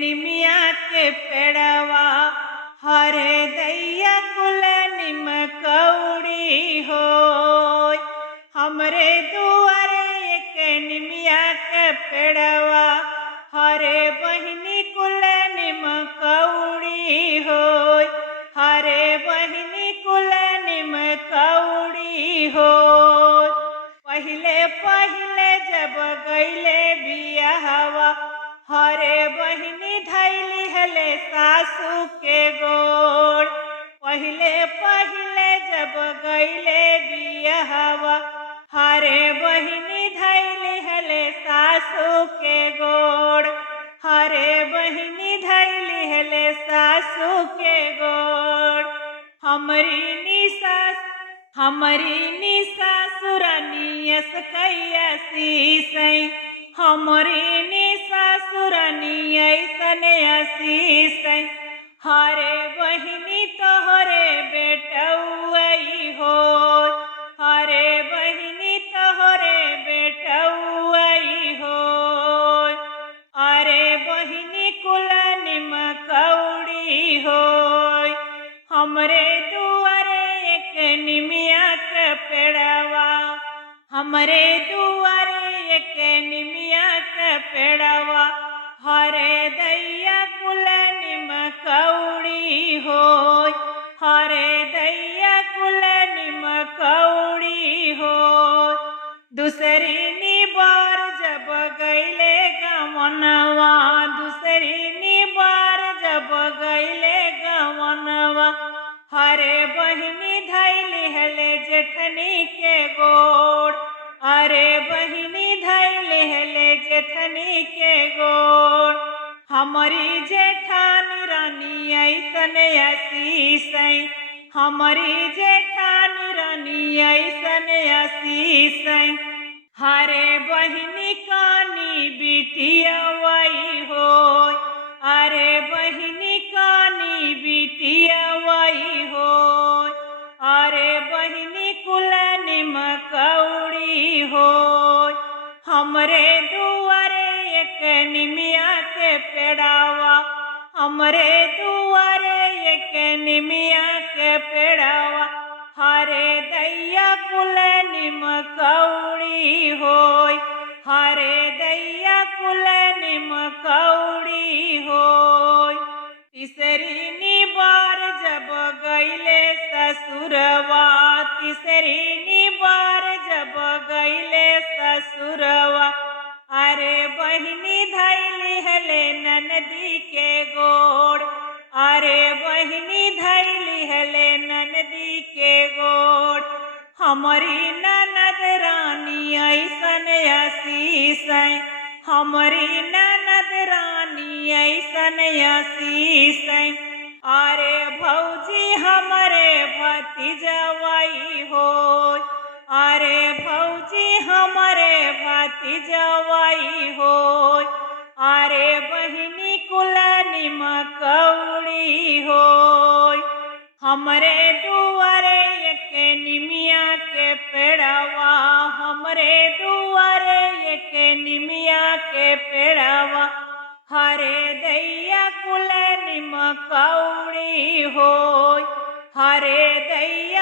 निमिया के पेड़वा हरे दैया कुल निम कौड़ी हो। हमरे दुआरे एक निमिया के पेड़वा हरे बहिनी कुल निम कौड़ी हो। हरे बहिनी कुल निम कौड़ी हो। पहिले पहिले जब गईले बियाहवा हरे बहिनी धैली हले सासू के गोड़। पहिले पहिले जब गईले बियाहवा हरे बहिनी धैली हले सासू के गोड़। हरे बहिनी धैली हले सासू के गोड़। हमरी निशा सुरनियस कैसी सई। हमरी निशा सुरनियसन असीस। हरे बहिनी तोहरे बेटौई हो। हरे बहिनी तोहरे बेटौई हो। अरे बहिनी कुल निम कौड़ी हो। हमरे दुआरे एक निमिया के पेड़वा हमरे दुआरे एक निमिया के पेड़वा हरे दैया कुल निम कौड़ी हो। हरे दैया कुल निम कौड़ी हो। दूसरी निबार जब गईले गवनवा दूसरी निबार जब गईले गवनवा हरे बहिनी धैली हले जेठनी के गोड़। अरे बहिनी धैली हले जेठनी के गोड़। हमारी जेठानी रानी ऐसन असीस। हमारी जेठानी रानी ऐसन असीस। हरे बहिनी कानी बिटिया वही हो। अरे बहिनी कानी बिटिया वही हो। अरे बहिनी कुल निम कौड़ी हो। हमरे दुआरे एक निमिया के पेड़वा हमरे दुआरे एक निमिया के पेड़वा हरे दैया कुल निम कौड़ी हो। हरे दैया कुल निम कौड़ी हो। तीसरी निबार जब गईले ससुरवा तीसरी निबार जब गईले ससुरवा अरे बहिनी धैली हले ननदी के गोड़। अरे बहिनी धैली हले ननदी के गोड़। हमारी ननद रानी ऐसन असीस। हमारी ननद रानी ऐसन असीस। अरे भौजी हमरे भतीजवाई हो। अरे भौजी हमरे भतीजवाई हो। अरे बहिनी कुल निम कौड़ी हो। हमरे दुआरे एक निमिया के पेड़वा हमरे दुआरे एक निमिया के पेड़वा हरे दैया कुल निम कौड़ी हो। हरे दैया